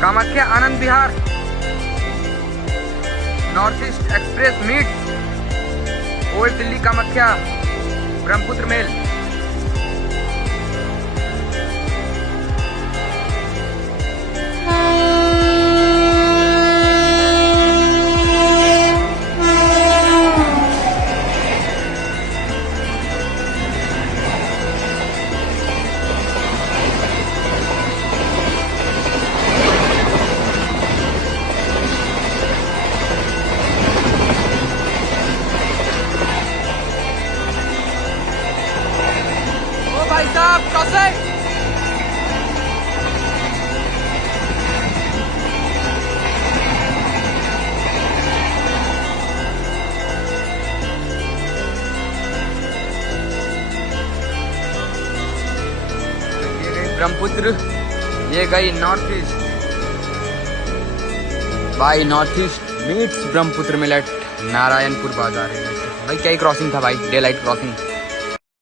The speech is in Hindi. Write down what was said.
Kamakhya Anand Vihar North East Express meet old Delhi Kamakhya Brahmaputra Mail. भाई साहब क्रॉसिंग। ये गई ब्रह्मपुत्र, ये गई नॉर्थ ईस्ट। भाई नॉर्थ ईस्ट मीट्स ब्रह्मपुत्र मिलेट नारायणपुर बाजार। भाई क्या ही क्रॉसिंग था भाई, डे लाइट क्रॉसिंग।